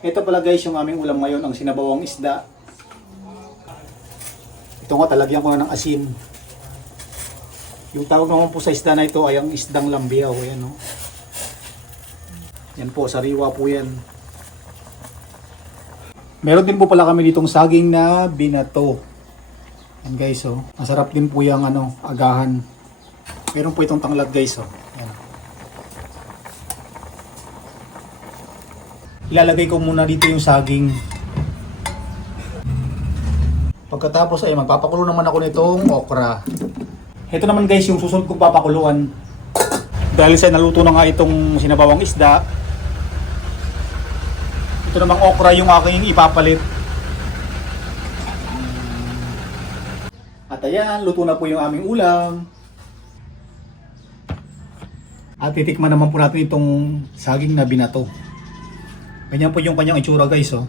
Ito pala guys yung aming ulam ngayon, ang sinabawang isda. Ito nga, talagyan ko na ng asin. Yung tawag naman po sa isda na ito ay ang isdang lambiaw. Ayan, no? Yan po, sariwa po yan. Meron din po pala kami ditong saging na binato. Yan guys, oh. Masarap din po yung agahan. Meron po itong tanglad guys, oh. Yan. Ilalagay ko muna dito yung saging. Pagkatapos ay magpapakulo naman ako nitong okra. Ito naman guys yung susunod kong papakuluan. Dahil sa naluto na nga itong sinabawang isda, ito namang okra yung aking ipapalit. At ayan, luto na po yung aming ulam. At titikman naman po natin itong saging na binato. Ganyan po yung kanyang itsura guys, oh.